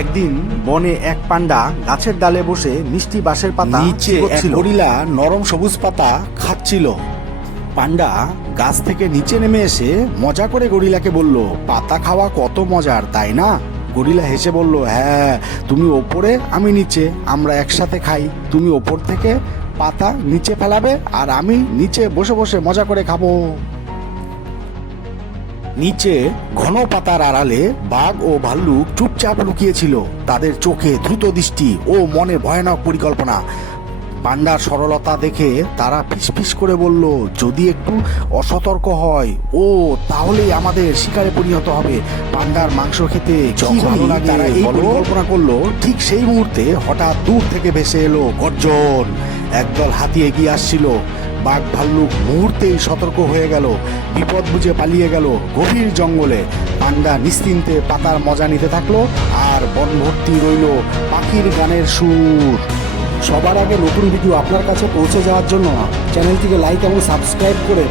একদিন বনে এক পান্ডা গাছের ডালে বসে মিষ্টি বাঁশের পাতা নিচে এক গরিলা নরম সবুজ পাতা খাচ্ছিল। পান্ডা গাছ থেকে নিচে নেমে এসে মজা করে গরিলাকে বলল, পাতা খাওয়া কত মজার, তাই না? গরিলা হেসে বলল, হ্যাঁ, তুমি ওপরে আমি নিচে, আমরা একসাথে খাই। তুমি ওপর থেকে পাতা নিচে ফেলাবে আর আমি নিচে বসে বসে মজা করে খাবো। নিচে ঘন পাতার আড়ালে বাঘ ও ভাল্লুক চুপচাপ লুকিয়েছিল, তাদের চোখে দ্রুত দৃষ্টি ও মনে ভয়ানক পরিকল্পনা। পান্ডার সরলতা দেখে তারা ফিসফিস করে বলল, যদি একটু অসতর্ক হয় ও তাহলেই আমাদের শিকারে পরিণত হবে। পান্ডার মাংস খেতে ভালো লাগে তারা এই পরিকল্পনা করলো, ঠিক সেই মুহূর্তে হঠাৎ দূর থেকে ভেসে এলো গর্জন। একদল হাতি এগিয়ে আসছিল। বাঘ ভাল্লুক মুহূর্তেই সতর্ক হয়ে গেল, বিপদ বুঝে পালিয়ে গেল গভীর জঙ্গলে। পান্ডা নিশ্চিন্তে পাতার মজা নিতে থাকলো আর বন ভর্তি রইল পাখির গানের সুর। সবার আগে নতুন ভিডিও আপনার কাছে পৌঁছে যাওয়ার জন্য চ্যানেলটিকে লাইক এবং সাবস্ক্রাইব করে